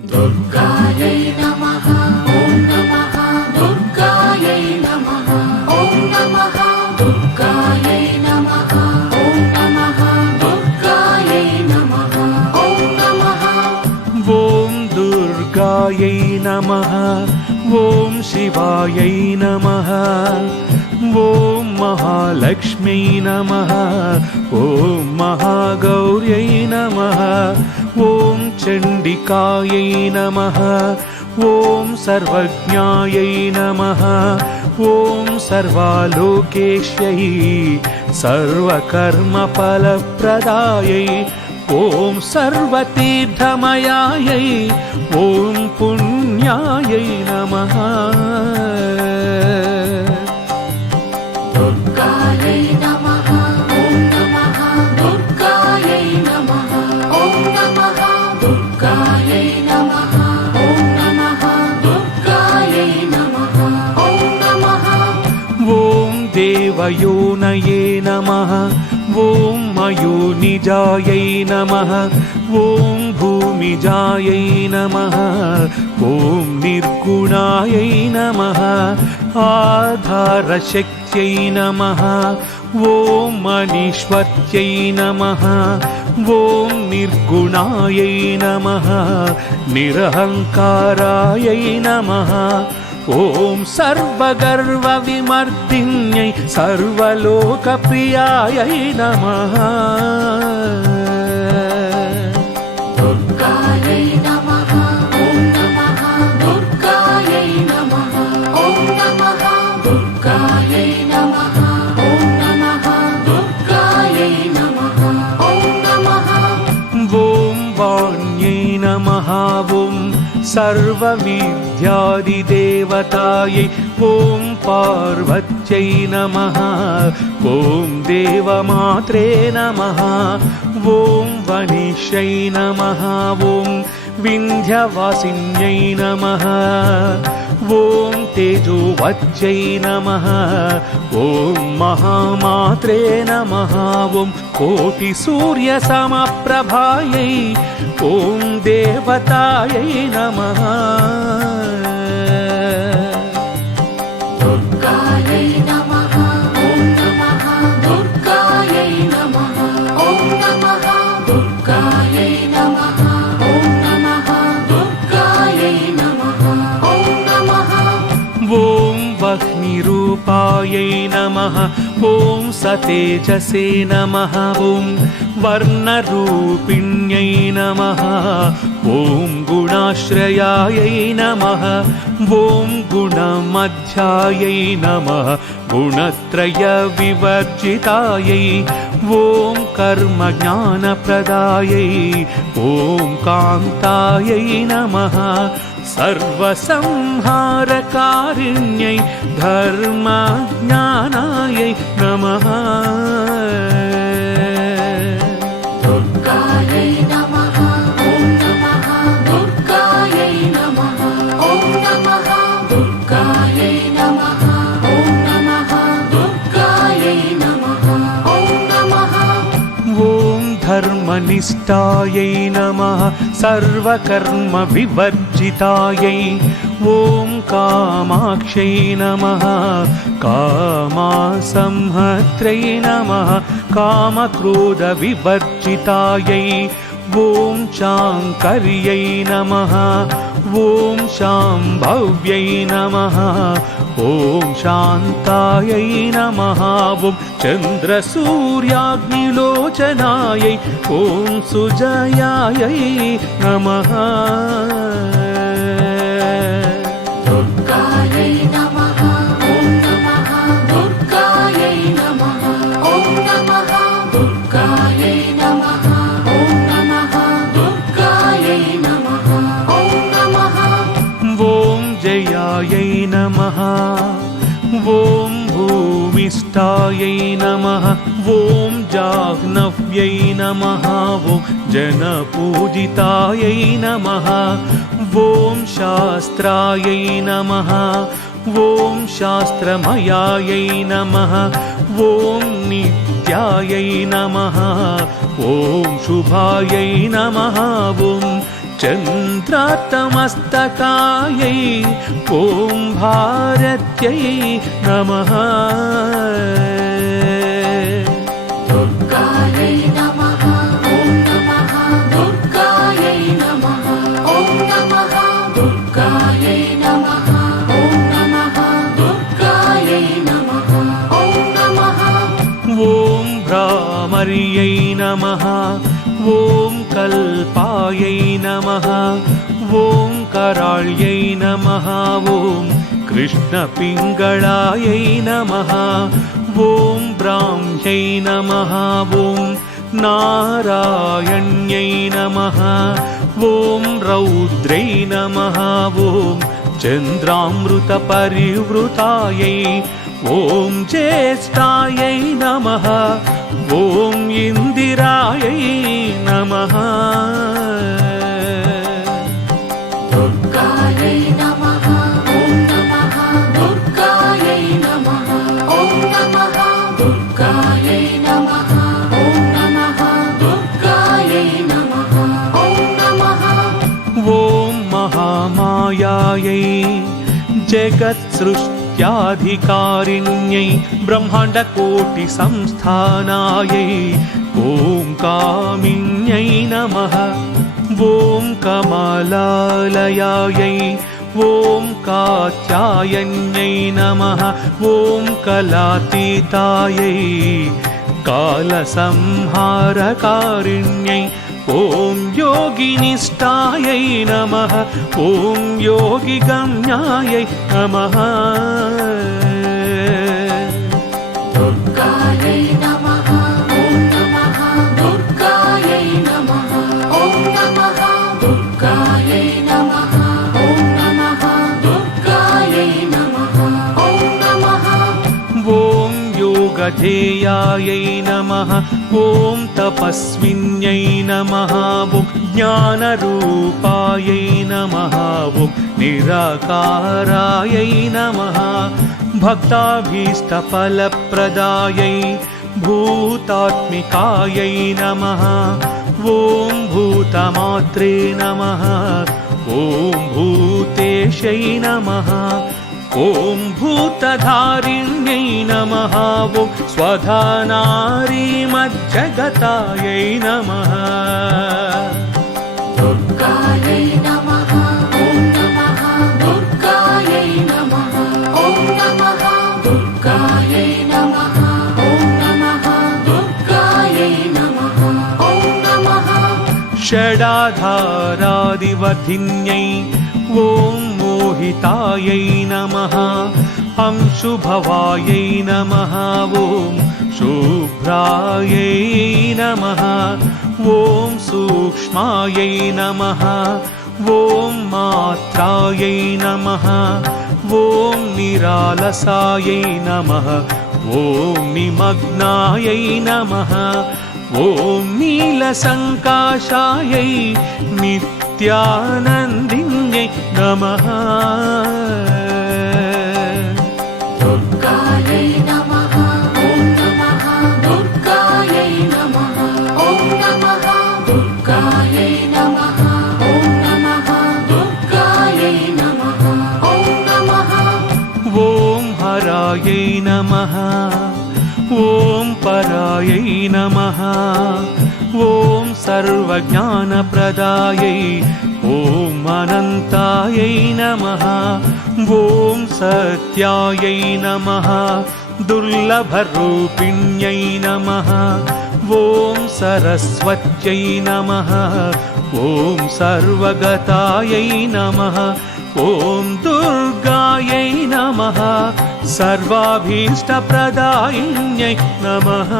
दुर्गायै नमः। ॐ नमः दुर्गायै नमः। ॐ नमः दुर्गायै नमः। ॐ नमः दुर्गायै नमः। ॐ नमः। ॐ दुर्गायै नमः। ॐ शिवायै नमः। ॐ महालक्ष्म्यै नमः। ॐ महागौर्यै नमः। ॐ चण्डिकायै नमः। ॐ सर्वज्ञायै नमः। ॐ सर्वालोकेश्यै सर्वकर्मफलप्रदायै ॐ सर्वतीर्थमयायै ॐ पुण्यायै नमः। दुर्गायै नमः। ॐ नमः दुर्गायै नमः। ॐ नमः दुर्गायै नमः। ॐ नमः दुर्गायै नमः। ॐ नमः। ॐ देवयोनये नमः। ॐ मयोनिजायै नमः। ॐ भूमिजायै नमः। ॐ निर्गुणायै नमः। आधारशक्त्यै नमः। ॐ मनीश्वर्त्यै नमः। ॐ निर्गुणायै नमः। निरहङ्कारायै नमः। ॐ सर्वगर्वविमर्दिन्यै सर्वलोकप्रियायै नमः। दुर्गायै नमः। ॐ नमः दुर्गायै नमः। ॐ नमः दुर्गायै नमः। ॐ नमः दुर्गायै नमः। ॐ नमः। ॐ वाण्यै नमः। ॐ सर्वविद्यादिदेवतायै ॐ पार्वत्यै नमः। ॐ देवमात्रे नमः। ॐ वनिष्यै नमः। ॐ विन्ध्यवासिन्यै नमः। ॐ तेजोवत्यै नमः। ॐ महामात्रे नमः। ॐ कोटिसूर्यसमप्रभायै ॐ देवतायै नमः। दुर्गायै नमः। ॐ नमः दुर्गायै नमः। ॐ नमः दुर्गायै नमः। ॐ नमः दुर्गायै नमः। ॐ नमः। ॐ वह्निरूपायै नमः। ॐ सतेजसे नमः। ॐ वर्णरूपिण्यै नमः। ॐ गुणाश्रयायै नमः। ॐ गुणमध्यायै नमः। गुणत्रयविवर्जितायै ॐ कर्मज्ञानप्रदायै ॐ कान्तायै नमः। सर्वसंहारकारिण्यै धर्मज्ञानायै नमः। दुर्गायै नमः। ॐ नमः दुर्गायै नमः। ॐ नमः दुर्गायै नमः। ॐ नमः दुर्गायै नमः। ॐ नमः। ॐ धर्मनिष्ठायै नमः। सर्वकर्मविवर्जितायै ॐ कामाक्ष्यै नमः। कामासंहत्रै नमः। कामक्रोधविवर्जितायै ॐ शाङ्कर्यै नमः। ॐ शाम्भव्यै नमः। ॐ शान्तायै नमः। ॐ चन्द्रसूर्याग्निलोचनायै ॐ सुजयायै नमः। दुर्गायै नमः। ॐ नमः दुर्गायै नमः। ॐ नमः दुर्गायै नमः। ॐ नमः दुर्गायै नमः। ॐ नमः। ॐ जयायै नमः। ॐ भूमिष्ठायै नमः। ॐ जाह्नव्यै नमः। ॐ जनपूजितायै नमः। ॐ शास्त्रायै नमः। ॐ शास्त्रमयायै नमः। ॐ नित्यायै नमः। ॐ शुभायै नमः। ॐ चन्द्रार्तमस्तकायै ॐ भारत्यै नमः दुर्गायै नमः ॐ नमः दुर्गायै नमः ॐ नमः दुर्गायै नमः ॐ नमः दुर्गायै नमः ॐ नमः ॐ भ्रामर्यै नमः ॐ कल्पायै नमः ॐ कराळ्यै नमः ॐ कृष्णपिङ्गळायै नमः ॐ ब्राह्म्यै नमः ॐ नारायण्यै नमः ॐ रौद्रै नमः ॐ चन्द्रामृतपरिवृतायै ॐ ज्येष्ठायै नमः ॐ इन्दिरायै नमः दुर्गायै नमः ॐ नमः दुर्गायै नमः ॐ नमः दुर्गायै नमः ॐ नमः दुर्गायै नमः ॐ नमः ॐ महामायायै जगत्सृष्ट्याधिकारिण्यै ब्रह्माण्डकोटिसंस्थानायै ॐ कामिन्यै नमः ॐ कमलालयायै ॐ कात्यायन्यै नमः ॐ कलातीतायै कालसंहारकारिण्यै ॐ योगिनिष्ठायै नमः ॐ योगिगम्यायै नमः दुर्गायै नमः ॐ नमः दुर्गायै नमः ॐ नमः दुर्गायै नमः ॐ नमः दुर्गायै नमः ॐ नमः ॐ योगधेयायै नमः ॐ तपस्विन्यै नमः ॐ ज्ञानरूपायै नमः ॐ निराकारायै नमः भक्ताभीष्टफलप्रदायै भूतात्मिकायै नमः ॐ भूतमात्रे नमः ॐ भूतेशै नमः ॐ भूतधारिण्यै नमः ॐ स्वधानारीमज्जगतायै नमः दुर्गायै नमः ॐ नमः दुर्गायै नमः ॐ नमः दुर्गायै नमः ॐ नमः दुर्गायै नमः ॐ नमः षडाधारादिवर्धिन्यै ॐ मोहितायै नमः अंशुभवायै नमः ॐ शुभ्रायै नमः ॐ सूक्ष्मायै नमः ॐ मात्रायै नमः ॐ निरालसायै नमः ॐ निमग्नायै नमः ॐ नीलसङ्काशायै नित्यानन्दिन्यै नमः दुर्गायै नमः ॐ नमः दुर्गायै नमः ॐ नमः दुर्गायै नमः ॐ नमः दुर्गायै नमः ॐ नमः ॐ हरायै नमः ॐ परायै नमः ॐ सर्वज्ञानप्रदायै ॐ अनन्तायै नमः ॐ सत्यायै नमः दुर्लभरूपिण्यै नमः ॐ सरस्वत्यै नमः ॐ सर्वगतायै नमः ॐ दुर्गायै नमः सर्वाभीष्टप्रदायिन्यै नमः